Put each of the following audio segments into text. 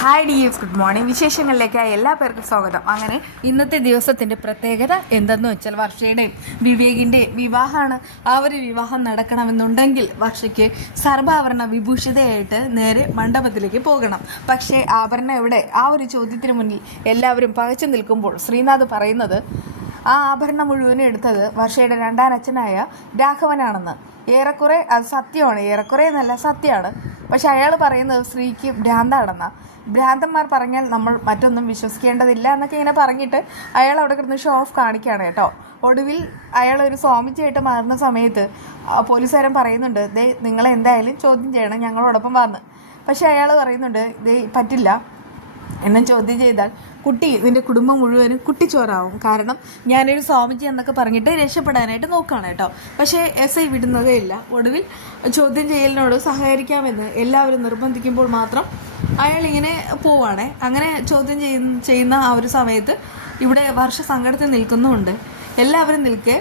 Hi dears, good morning. വിശേഷങ്ങളിലേക്കായി എല്ലാ പേർക്കും സ്വാഗതം. അങ്ങനെ ഇന്നത്തെ ദിവസത്തിൻ്റെ പ്രത്യേകത എന്തെന്ന് വെച്ചാൽ വർഷയുടെയും വിവേകിൻ്റെയും വിവാഹമാണ്. ആ ഒരു വിവാഹം നടക്കണമെന്നുണ്ടെങ്കിൽ വർഷയ്ക്ക് സർവാഭരണ വിഭൂഷിതയായിട്ട് നേരെ മണ്ഡപത്തിലേക്ക് പോകണം. പക്ഷേ ആഭരണം എവിടെ? ആ ഒരു ചോദ്യത്തിന് മുന്നിൽ എല്ലാവരും പകച്ചു നിൽക്കുമ്പോൾ ശ്രീനാഥ് പറയുന്നത് ആ ആഭരണം മുഴുവനും എടുത്തത് വർഷയുടെ രണ്ടാനച്ഛനായ രാഘവനാണെന്ന്. ഏറെക്കുറെ അത് സത്യമാണ്, ഏറെക്കുറെ എന്നല്ല സത്യമാണ്. പക്ഷെ അയാൾ പറയുന്നത് സ്ത്രീക്ക് ഭ്രാന്താണെന്നാണ്. ഭ്രാന്തന്മാർ പറഞ്ഞാൽ നമ്മൾ മറ്റൊന്നും വിശ്വസിക്കേണ്ടതില്ല എന്നൊക്കെ ഇങ്ങനെ പറഞ്ഞിട്ട് അയാൾ അവിടെ കിടന്ന് ഷോ ഓഫ് കാണിക്കുകയാണ് കേട്ടോ. ഒടുവിൽ അയാൾ ഒരു സ്വാമിജിയായിട്ട് മാറുന്ന സമയത്ത് പോലീസുകാരൻ പറയുന്നുണ്ട്, ദേ നിങ്ങളെ എന്തായാലും ചോദ്യം ചെയ്യണം, ഞങ്ങളോടൊപ്പം വന്ന്. പക്ഷെ അയാൾ പറയുന്നുണ്ട്, ദേ പറ്റില്ല, എന്നെ ചോദ്യം ചെയ്താൽ കുട്ടി നിൻ്റെ കുടുംബം മുഴുവനും കുട്ടിച്ചോറാവും. കാരണം ഞാനൊരു സ്വാമിജി എന്നൊക്കെ പറഞ്ഞിട്ട് രക്ഷപ്പെടാനായിട്ട് നോക്കുകയാണ് കേട്ടോ. പക്ഷേ SI വിടുന്നതേ ഇല്ല. ഒടുവിൽ ചോദ്യം ചെയ്യലിനോട് സഹകരിക്കാമെന്ന് എല്ലാവരും നിർബന്ധിക്കുമ്പോൾ മാത്രം അയാൾ ഇങ്ങനെ പോവാണ്. അങ്ങനെ ചോദ്യം ചെയ്യുന്ന ആ ഒരു സമയത്ത് ഇവിടെ വർഷ സങ്കടത്തിൽ നിൽക്കുന്നുമുണ്ട്. എല്ലാവരും നിൽക്കെ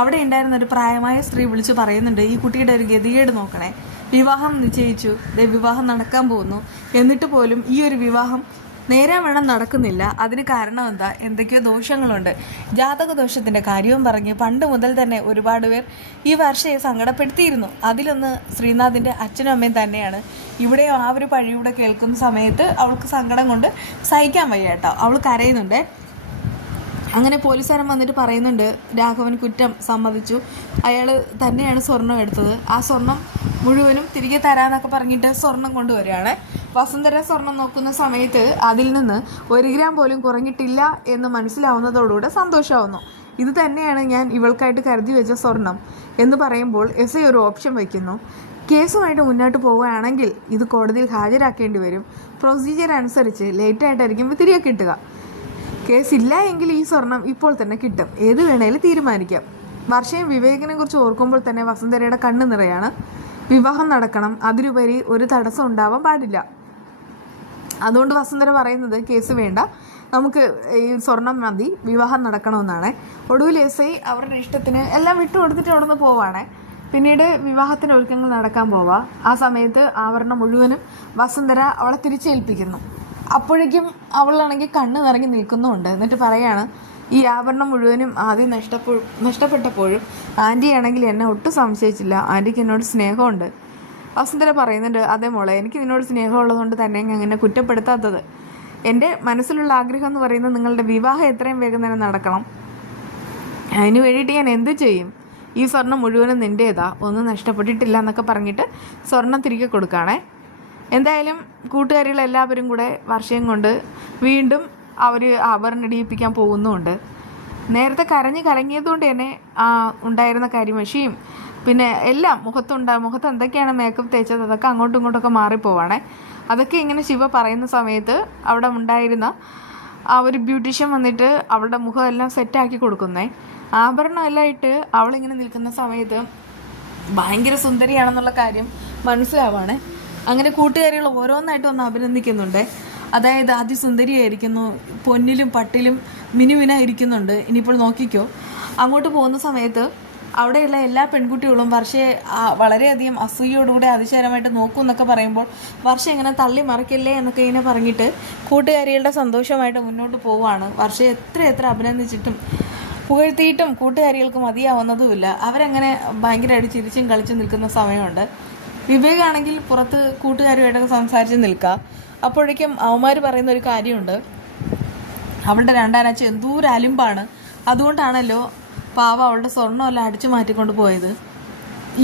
അവിടെ ഉണ്ടായിരുന്ന ഒരു പ്രായമായ സ്ത്രീ വിളിച്ച് പറയുന്നുണ്ട്, ഈ കുട്ടിയുടെ ഒരു ഗതികേട് നോക്കണേ, വിവാഹം നിശ്ചയിച്ചു, വിവാഹം നടക്കാൻ പോകുന്നു, എന്നിട്ട് പോലും ഈ ഒരു വിവാഹം നേരെ വേണം നടക്കുന്നില്ല. അതിന് കാരണം എന്താ? എന്തൊക്കെയോ ദോഷങ്ങളുണ്ട്. ജാതക ദോഷത്തിൻ്റെ കാര്യവും പറഞ്ഞ് പണ്ട് മുതൽ തന്നെ ഒരുപാട് പേർ ഈ വർഷയെ സങ്കടപ്പെടുത്തിയിരുന്നു. അതിലൊന്ന് ശ്രീനാഥിൻ്റെ അച്ഛനും അമ്മയും തന്നെയാണ്. ഇവിടെ ആ ഒരു പഴിയൂടെ കേൾക്കുന്ന സമയത്ത് അവൾക്ക് സങ്കടം കൊണ്ട് സഹിക്കാൻ വയ്യ കേട്ടോ. അവൾ കരയുന്നുണ്ട്. അങ്ങനെ പോലീസുകാരൻ വന്നിട്ട് പറയുന്നുണ്ട്, രാഘവൻ കുറ്റം സമ്മതിച്ചു, അയാൾ തന്നെയാണ് സ്വർണം എടുത്തത്, ആ സ്വർണം മുഴുവനും തിരികെ തരാമെന്നൊക്കെ പറഞ്ഞിട്ട് സ്വർണം കൊണ്ടുവരികയാണ്. വസുന്ധര സ്വർണം നോക്കുന്ന സമയത്ത് അതിൽ നിന്ന് 1 ഗ്രാം പോലും കുറഞ്ഞിട്ടില്ല എന്ന് മനസ്സിലാവുന്നതോടുകൂടെ സന്തോഷമാവുന്നു. ഇത് തന്നെയാണ് ഞാൻ ഇവൾക്കായിട്ട് കരുതി വെച്ച സ്വർണം എന്ന് പറയുമ്പോൾ SI ഒരു ഓപ്ഷൻ വയ്ക്കുന്നു. കേസുമായിട്ട് മുന്നോട്ട് പോവുകയാണെങ്കിൽ ഇത് കോടതിയിൽ ഹാജരാക്കേണ്ടി വരും. പ്രൊസീജിയർ അനുസരിച്ച് ലേറ്റായിട്ടായിരിക്കും തിരികെ കിട്ടുക. കേസില്ല എങ്കിൽ ഈ സ്വർണം ഇപ്പോൾ തന്നെ കിട്ടും. ഏത് വേണേലും തീരുമാനിക്കാം. വർഷയും വിവേകിനെ കുറിച്ച് ഓർക്കുമ്പോൾ തന്നെ വസുന്ധരയുടെ കണ്ണ് നിറയാണ്. വിവാഹം നടക്കണം, അതിലുപരി ഒരു തടസ്സം ഉണ്ടാവാൻ പാടില്ല. അതുകൊണ്ട് വസുന്ധര പറയുന്നത് കേസ് വേണ്ട, നമുക്ക് ഈ സ്വർണം മതി, വിവാഹം നടക്കണമെന്നാണ്. ഒടുവിൽ SI അവരുടെ ഇഷ്ടത്തിന് എല്ലാം വിട്ടുകൊടുത്തിട്ട് അവിടെ നിന്ന് പോവാണ്. പിന്നീട് വിവാഹത്തിൻ്റെ ഒരുക്കങ്ങൾ നടക്കാൻ പോവാം. ആ സമയത്ത് ആഭരണം മുഴുവനും വസുന്ധര അവളെ തിരിച്ചേൽപ്പിക്കുന്നു. അപ്പോഴേക്കും അവളാണെങ്കിൽ കണ്ണ് നിറങ്ങി നിൽക്കുന്നുമുണ്ട്. എന്നിട്ട് പറയാണ്, ഈ ആഭരണം മുഴുവനും ആദ്യം നഷ്ടപ്പെട്ടപ്പോഴും ആൻറ്റിയാണെങ്കിൽ എന്നെ ഒട്ടും സംശയിച്ചില്ല, ആൻറ്റിക്ക് എന്നോട് സ്നേഹമുണ്ട്. വസുന്ധര പറയുന്നുണ്ട്, അതേ മോളെ, എനിക്ക് നിന്നോട് സ്നേഹമുള്ളതുകൊണ്ട് തന്നെ ഞാൻ എന്നെ കുറ്റപ്പെടുത്താത്തത്. എൻ്റെ മനസ്സിലുള്ള ആഗ്രഹം എന്ന് പറയുന്നത് നിങ്ങളുടെ വിവാഹം എത്രയും വേഗം തന്നെ നടക്കണം. അതിന് വേണ്ടിയിട്ട് ഞാൻ എന്ത് ചെയ്യും? ഈ സ്വർണം മുഴുവനും നിൻ്റേതാ, ഒന്നും നഷ്ടപ്പെട്ടിട്ടില്ല എന്നൊക്കെ പറഞ്ഞിട്ട് സ്വർണം തിരികെ കൊടുക്കുകയാണേ. എന്തായാലും കൂട്ടുകാരികളെല്ലാവരും കൂടെ വർഷയും കൊണ്ട് വീണ്ടും അവർ ആഭരണം ഇടിയിപ്പിക്കാൻ പോകുന്നുമുണ്ട്. നേരത്തെ കലങ്ങിയതുകൊണ്ട് തന്നെ ഉണ്ടായിരുന്ന കരിമഷിയും പിന്നെ എല്ലാം മുഖത്ത് എന്തൊക്കെയാണ് മേക്കപ്പ് തേച്ചത് അതൊക്കെ അങ്ങോട്ടും ഇങ്ങോട്ടൊക്കെ മാറിപ്പോവാണേ. അതൊക്കെ ഇങ്ങനെ ശിവ പറയുന്ന സമയത്ത് അവിടെ ഉണ്ടായിരുന്ന ആ ഒരു ബ്യൂട്ടീഷ്യൻ വന്നിട്ട് അവളുടെ മുഖം എല്ലാം സെറ്റാക്കി കൊടുക്കുന്നേ. ആഭരണം എല്ലാം ഇട്ട് അവളിങ്ങനെ നിൽക്കുന്ന സമയത്ത് ഭയങ്കര സുന്ദരിയാണെന്നുള്ള കാര്യം മനസ്സിലാവാണ്. അങ്ങനെ കൂട്ടുകാരികൾ ഓരോന്നായിട്ട് വന്ന് അഭിനന്ദിക്കുന്നുണ്ട്. അതായത് അതിസുന്ദരിയായിരിക്കുന്നു, പൊന്നിലും പട്ടിലും മിനുമിനായിരിക്കുന്നുണ്ട്. ഇനിയിപ്പോൾ നോക്കിക്കോ. അങ്ങോട്ട് പോകുന്ന സമയത്ത് അവിടെയുള്ള എല്ലാ പെൺകുട്ടികളും വർഷയെ വളരെയധികം അസൂയോടുകൂടെ അതിശയമായിട്ട് നോക്കും എന്നൊക്കെ പറയുമ്പോൾ വർഷ ഇങ്ങനെ തള്ളി മറിക്കല്ലേ എന്നൊക്കെ ഇങ്ങനെ പറഞ്ഞിട്ട് കൂട്ടുകാരികളുടെ സന്തോഷമായിട്ട് മുന്നോട്ട് പോവുകയാണ്. വർഷയെ എത്ര അഭിനന്ദിച്ചിട്ടും പുകഴ്ത്തിയിട്ടും കൂട്ടുകാരികൾക്ക് മതിയാവുന്നതുമില്ല. അവരങ്ങനെ ഭയങ്കരമായിട്ട് ചിരിച്ചും കളിച്ചും നിൽക്കുന്ന സമയമുണ്ട്. വിവേകാണെങ്കിൽ പുറത്ത് കൂട്ടുകാരുമായിട്ടൊക്കെ സംസാരിച്ച് നിൽക്കുക. അപ്പോഴേക്കും അവന്മാർ പറയുന്ന ഒരു കാര്യമുണ്ട്, അവളുടെ രണ്ടാനച്ഛൻ എന്തോരം അലിമ്പാണ്, അതുകൊണ്ടാണല്ലോ പാവ അവളുടെ സ്വർണ്ണമെല്ലാം അടിച്ചു മാറ്റിക്കൊണ്ട് പോയത്.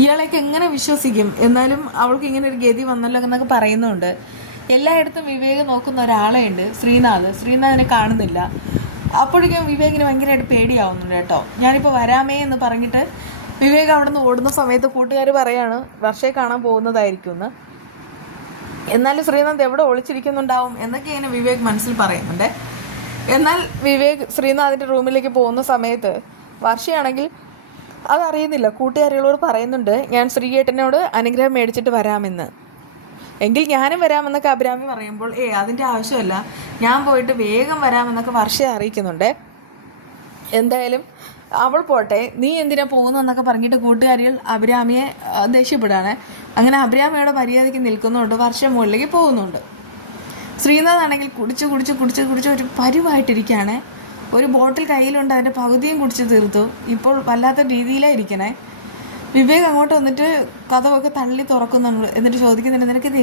ഇയാളേക്ക് എങ്ങനെ വിശ്വസിക്കും? എന്നാലും അവൾക്ക് ഇങ്ങനെ ഒരു ഗതി വന്നല്ലോ എന്നൊക്കെ പറയുന്നുണ്ട്. എല്ലായിടത്തും വിവേക് നോക്കുന്ന ഒരാളെ ഉണ്ട്, ശ്രീനാഥിനെ കാണുന്നില്ല. അപ്പോഴേക്കും വിവേകിന് ഭയങ്കരമായിട്ട് പേടിയാവുന്നുണ്ട് കേട്ടോ. ഞാനിപ്പോൾ വരാമേ എന്ന് പറഞ്ഞിട്ട് വിവേക് അവിടെ നിന്ന് ഓടുന്ന സമയത്ത് കൂട്ടുകാർ പറയാണ് വർഷയെ കാണാൻ പോകുന്നതായിരിക്കും എന്ന്. എന്നാലും ശ്രീനാഥ് എവിടെ ഒളിച്ചിരിക്കുന്നുണ്ടാവും എന്നൊക്കെ ഇങ്ങനെ വിവേക് മനസ്സിൽ പറയുന്നുണ്ട്. എന്നാൽ വിവേക് ശ്രീനാഥിൻ്റെ റൂമിലേക്ക് പോകുന്ന സമയത്ത് വർഷയാണെങ്കിൽ അതറിയുന്നില്ല. കൂട്ടുകാരികളോട് പറയുന്നുണ്ട്, ഞാൻ ശ്രീകേട്ടനോട് അനുഗ്രഹം മേടിച്ചിട്ട് വരാമെന്ന്, എങ്കിൽ ഞാനും വരാമെന്നൊക്കെ അഭിരാമി പറയുമ്പോൾ അതിൻ്റെ ആവശ്യമല്ല, ഞാൻ പോയിട്ട് വേഗം വരാമെന്നൊക്കെ വർഷയെ അറിയിക്കുന്നുണ്ട്. എന്തായാലും അവൾ പോട്ടെ, നീ എന്തിനാ പോകുന്നു എന്നൊക്കെ പറഞ്ഞിട്ട് കൂട്ടുകാരികൾ അഭിരാമിയെ ദേഷ്യപ്പെടുകയാണ്. അങ്ങനെ അഭിരാമിയുടെ മര്യാദയ്ക്ക് നിൽക്കുന്നുണ്ട്, വർഷം മുകളിലേക്ക് പോകുന്നുണ്ട്. ശ്രീനാഥ് ആണെങ്കിൽ കുടിച്ച് ഒരു പരുവായിട്ടിരിക്കുകയാണ്. ഒരു ബോട്ടിൽ കയ്യിലുണ്ട്, അതിൻ്റെ പകുതിയും കുടിച്ച് തീർത്തു. ഇപ്പോൾ വല്ലാത്ത രീതിയിലാണ് ഇരിക്കണേ. വിവേക് അങ്ങോട്ട് വന്നിട്ട് കഥവൊക്കെ തള്ളി തുറക്കുന്നുണ്ട്. എന്നിട്ട് ചോദിക്കുന്നുണ്ട്, നിനക്കിത്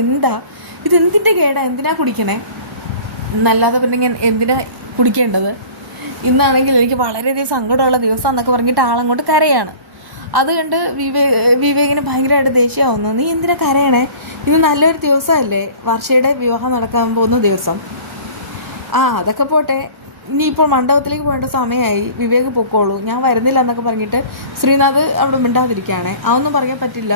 ഇതെന്തിൻ്റെ കേടാ, എന്തിനാ കുടിക്കണേ എന്നല്ലാതെ പിന്നെ ഞാൻ എന്തിനാ കുടിക്കേണ്ടത്? ഇന്നാണെങ്കിൽ എനിക്ക് വളരെയധികം സങ്കടമുള്ള ദിവസം എന്നൊക്കെ പറഞ്ഞിട്ട് ആളങ്ങോട്ട് കരയാണ്. അത് കണ്ട് വിവേകിന് ഭയങ്കരമായിട്ട് ദേഷ്യമാവുന്നു. നീ എന്തിനാ കരയണേ? ഇന്ന് നല്ലൊരു ദിവസമല്ലേ, വർഷയുടെ വിവാഹം നടക്കാൻ പോകുന്ന ദിവസം. അതൊക്കെ പോട്ടെ, ഇനിയിപ്പോൾ മണ്ഡപത്തിലേക്ക് പോകേണ്ട സമയമായി, വിവേക് പൊക്കോളൂ, ഞാൻ വരുന്നില്ല എന്നൊക്കെ പറഞ്ഞിട്ട് ശ്രീനാഥ് അവിടെ മിണ്ടാതിരിക്കുകയാണേ. അതൊന്നും പറയാൻ പറ്റില്ല.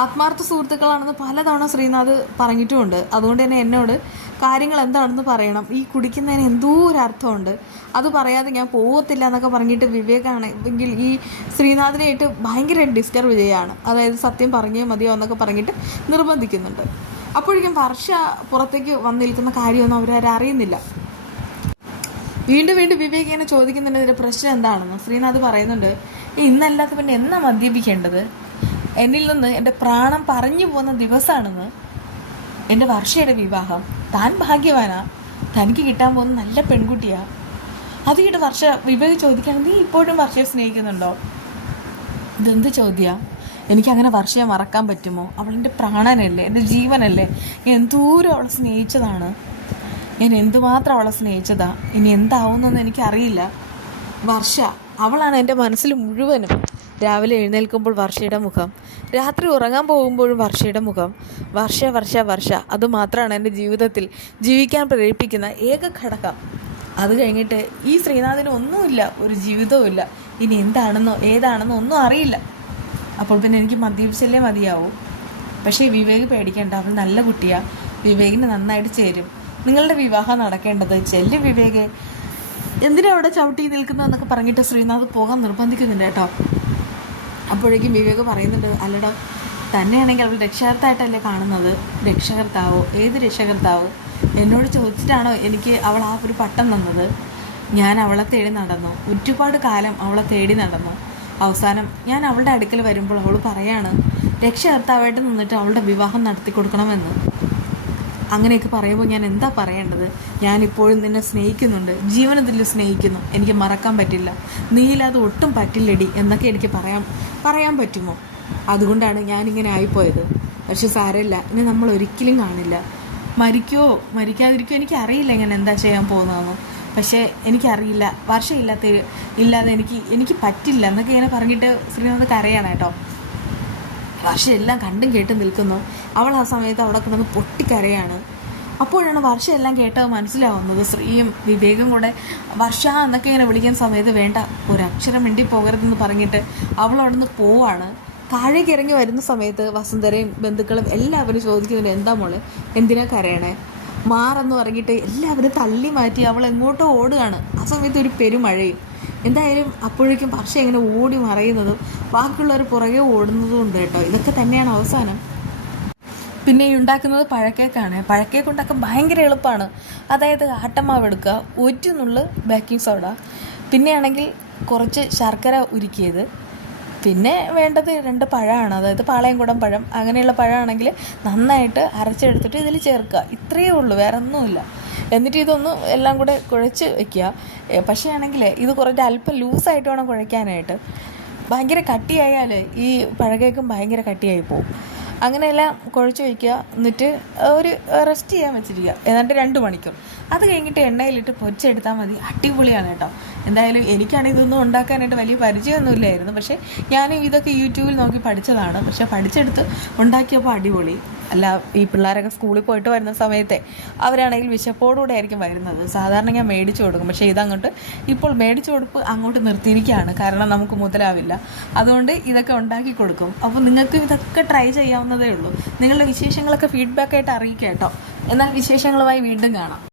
ആത്മാർത്ഥ സുഹൃത്തുക്കളാണെന്ന് പലതവണ ശ്രീനാഥ് പറഞ്ഞിട്ടുമുണ്ട്. അതുകൊണ്ട് തന്നെ എന്നോട് കാര്യങ്ങൾ എന്താണെന്ന് പറയണം, ഈ കുടിക്കുന്നതിന് എന്തോ ഒരു അർത്ഥമുണ്ട്, അത് പറയാതെ ഞാൻ പോകത്തില്ല എന്നൊക്കെ പറഞ്ഞിട്ട് വിവേകാണ് എങ്കിൽ ഈ ശ്രീനാഥിനായിട്ട് ഭയങ്കര ഡിസ്റ്റർബ് ചെയ്യുകയാണ്. അതായത് സത്യം പറഞ്ഞേ മതിയോ എന്നൊക്കെ പറഞ്ഞിട്ട് നിർബന്ധിക്കുന്നുണ്ട്. അപ്പോഴേക്കും വർഷ പുറത്തേക്ക് വന്ന് നിൽക്കുന്ന കാര്യമൊന്നും അവരറിയുന്നില്ല. വീണ്ടും വിവേക് ഇങ്ങനെ ചോദിക്കുന്നുണ്ട്, ഇതിൻ്റെ പ്രശ്നം എന്താണെന്ന്. ശ്രീനാഥ് പറയുന്നുണ്ട്, ഇന്നല്ലാത്ത പിന്നെ എന്നാ മദ്യപിക്കേണ്ടത്, എന്നിൽ നിന്ന് എൻ്റെ പ്രാണം പറഞ്ഞു പോകുന്ന ദിവസമാണെന്ന്, എൻ്റെ വർഷയുടെ വിവാഹം, താൻ ഭാഗ്യവാനാ, തനിക്ക് കിട്ടാൻ പോകുന്ന നല്ല പെൺകുട്ടിയാ. അത് കേട്ട് വിവേക് ചോദിക്കുകയാണ്, നീ ഇപ്പോഴും വർഷയെ സ്നേഹിക്കുന്നുണ്ടോ? ഇതെന്ത് ചോദ്യമാണ്? എനിക്കങ്ങനെ വർഷയെ മറക്കാൻ പറ്റുമോ? അവളെൻ്റെ പ്രാണനല്ലേ, എൻ്റെ ജീവനല്ലേ, എന്തോരം അവളെ സ്നേഹിച്ചതാണ്, ഞാൻ എന്തുമാത്രം അവളെ സ്നേഹിച്ചതാ. ഇനി എന്താവുമെന്നൊന്നും എനിക്കറിയില്ല. വർഷ അവളാണ് എൻ്റെ മനസ്സിൽ മുഴുവനും. രാവിലെ എഴുന്നേൽക്കുമ്പോൾ വർഷയുടെ മുഖം, രാത്രി ഉറങ്ങാൻ പോകുമ്പോഴും വർഷയുടെ മുഖം. വർഷ അതുമാത്രമാണ് എൻ്റെ ജീവിതത്തിൽ ജീവിക്കാൻ പ്രേരിപ്പിക്കുന്ന ഏക ഘടകം. അത് കഴിഞ്ഞിട്ട് ഈ ശ്രീനാഥിന് ഒന്നുമില്ല, ഒരു ജീവിതവും ഇല്ല. ഇനി എന്താണെന്നോ ഏതാണെന്നോ ഒന്നും അറിയില്ല. അപ്പോൾ പിന്നെ എനിക്ക് മദ്യപിച്ചല്ലേ മതിയാവും. പക്ഷേ വിവേക് പേടിക്കേണ്ട, അവൾ നല്ല കുട്ടിയാണ്, വിവേകിന് നന്നായിട്ട് ചേരും. നിങ്ങളുടെ വിവാഹം നടക്കേണ്ടത് ചെല്ല് വിവേക്, എന്തിനാ അവിടെ ചവിട്ടി നിൽക്കുന്നതെന്നൊക്കെ പറഞ്ഞിട്ട് ശ്രീനാഥ് പോകാൻ നിർബന്ധിക്കുന്നുണ്ട് കേട്ടോ. അപ്പോഴേക്കും വിവേക് പറയുന്നുണ്ട്, അല്ലടാ, തന്നെയാണെങ്കിൽ അവൾ രക്ഷകർത്തായിട്ടല്ലേ കാണുന്നത്. രക്ഷകർത്താവോ? ഏത് രക്ഷകർത്താവോ? എന്നോട് ചോദിച്ചിട്ടാണോ എനിക്ക് അവൾ ആ ഒരു പട്ടം തന്നത്? ഞാൻ അവളെ തേടി നടന്നു, ഒരുപാട് കാലം അവളെ തേടി നടന്നു. അവസാനം ഞാൻ അവളുടെ അടുക്കൽ വരുമ്പോൾ അവൾ പറയാണ്, രക്ഷകർത്താവായിട്ട് നിന്നിട്ട് അവളുടെ വിവാഹം നടത്തി കൊടുക്കണമെന്ന്. അങ്ങനെയൊക്കെ പറയുമ്പോൾ ഞാൻ എന്താ പറയേണ്ടത്? ഞാനിപ്പോഴും നിന്നെ സ്നേഹിക്കുന്നുണ്ട്, ജീവനത്തിൽ സ്നേഹിക്കുന്നു, എനിക്ക് മറക്കാൻ പറ്റില്ല, നീയില്ലാതെ ഒട്ടും പറ്റില്ലടി എന്നൊക്കെ എനിക്ക് പറയാൻ പറ്റുമോ? അതുകൊണ്ടാണ് ഞാനിങ്ങനെ ആയിപ്പോയത്. പക്ഷെ സാരമില്ല, ഇനി നമ്മൾ ഒരിക്കലും കാണില്ല. മരിക്കുമോ മരിക്കാതിരിക്കുമോ എനിക്കറിയില്ല ഞാൻ എന്താ ചെയ്യാൻ പോകുന്നതെന്ന്. പക്ഷേ എനിക്കറിയില്ല, ഇല്ലാതെ എനിക്ക് പറ്റില്ല എന്നൊക്കെ ഇങ്ങനെ പറഞ്ഞിട്ട് ശ്രീനാഥ് കരയാണ് കേട്ടോ. വർഷ എല്ലാം കണ്ടും കേട്ടും നിൽക്കുന്നു. അവൾ ആ സമയത്ത് അവിടെ കിടന്ന് പൊട്ടിക്കരയാണ്. അപ്പോഴാണ് വർഷ എല്ലാം കേട്ടത് മനസ്സിലാവുന്നത്. ശ്രീയും വിവേകും കൂടെ വർഷ എന്നൊക്കെ ഇങ്ങനെ വിളിക്കുന്ന സമയത്ത് വേണ്ട, ഒരക്ഷരം മിണ്ടി പോകരുതെന്ന് പറഞ്ഞിട്ട് അവൾ അവിടെ നിന്ന് പോവാണ്. താഴേക്ക് ഇറങ്ങി വരുന്ന സമയത്ത് വസുന്ധരയും ബന്ധുക്കളും എല്ലാവരും ചോദിക്കുന്നുണ്ട്, എന്താ മോള്, എന്തിനാ കരയണേ? മാറെന്ന് പറഞ്ഞിട്ട് എല്ലാവരും തള്ളി മാറ്റി അവൾ എങ്ങോട്ടോ ഓടുകയാണ്. ആ സമയത്ത് ഒരു പെരുമഴയും. എന്തായാലും അപ്പോഴേക്കും വർഷ ഇങ്ങനെ ഓടി മറയുന്നതും ബാക്കിയുള്ളവർ പുറകെ ഓടുന്നതും ഉണ്ട് കേട്ടോ. ഇതൊക്കെ തന്നെയാണ് അവസാനം. പിന്നെ ഉണ്ടാക്കുന്നത് പഴക്കേക്കാണ്. പഴക്കേക്ക് ഉണ്ടാക്കാൻ ഭയങ്കര എളുപ്പമാണ്. അതായത് ആട്ടമാവ് എടുക്കുക, ഒരു നുള്ള് ബേക്കിംഗ് സോഡ, പിന്നെയാണെങ്കിൽ കുറച്ച് ശർക്കര ഉരുക്കിയത്, പിന്നെ വേണ്ടത് 2 പഴമാണ്. അതായത് പാളയംകുടം പഴം, അങ്ങനെയുള്ള പഴമാണെങ്കിൽ നന്നായിട്ട് അരച്ചെടുത്തിട്ട് ഇതിൽ ചേർക്കുക. ഇത്രയേ ഉള്ളൂ, വേറെ ഒന്നുമില്ല. എന്നിട്ട് ഇതൊന്ന് എല്ലാം കൂടെ കുഴച്ച് വയ്ക്കുക. പക്ഷേ ആണെങ്കിൽ ഇത് കുറച്ച് അല്പം ലൂസായിട്ട് വേണം കുഴയ്ക്കാനായിട്ട്. ഭയങ്കര കട്ടിയായാൽ ഈ പഴകേക്കും ഭയങ്കര കട്ടിയായി പോകും. അങ്ങനെയെല്ലാം കുഴച്ച് വയ്ക്കുക. എന്നിട്ട് ഒരു റെസ്റ്റ് ചെയ്യാൻ വെച്ചിരിക്കുക. എന്നിട്ട് 2 മണിക്കൂർ. അത് കഴിഞ്ഞിട്ട് എണ്ണയിലിട്ട് പൊരിച്ചെടുത്താൽ മതി. അടിപൊളിയാണ് കേട്ടോ. എന്തായാലും എനിക്കാണെങ്കിൽ ഇതൊന്നും ഉണ്ടാക്കാനായിട്ട് വലിയ പരിചയമൊന്നുമില്ലായിരുന്നു. പക്ഷേ ഞാൻ ഇതൊക്കെ യൂട്യൂബിൽ നോക്കി പഠിച്ചതാണ്. പക്ഷേ പഠിച്ചെടുത്ത് ഉണ്ടാക്കിയപ്പോൾ അടിപൊളി. അല്ല, ഈ പിള്ളേരൊക്കെ സ്കൂളിൽ പോയിട്ട് വരുന്ന സമയത്തെ അവരാണെങ്കിൽ വിശപ്പോടുകൂടെ ആയിരിക്കും വരുന്നത്. സാധാരണ ഞാൻ മേടിച്ചു കൊടുക്കും. പക്ഷേ ഇതങ്ങോട്ട് ഇപ്പോൾ മേടിച്ചു കൊടുപ്പ് അങ്ങോട്ട് നിർത്തിയിരിക്കുകയാണ്. കാരണം നമുക്ക് മുതലാവില്ല. അതുകൊണ്ട് ഇതൊക്കെ ഉണ്ടാക്കി കൊടുക്കും. അപ്പോൾ നിങ്ങൾക്ക് ഇതൊക്കെ ട്രൈ ചെയ്യാവുന്നതേ ഉള്ളൂ. നിങ്ങളുടെ വിശേഷങ്ങളൊക്കെ ഫീഡ്ബാക്കായിട്ട് അറിയിക്കുക കേട്ടോ. എന്നാൽ വിശേഷങ്ങളുമായി വീണ്ടും കാണാം.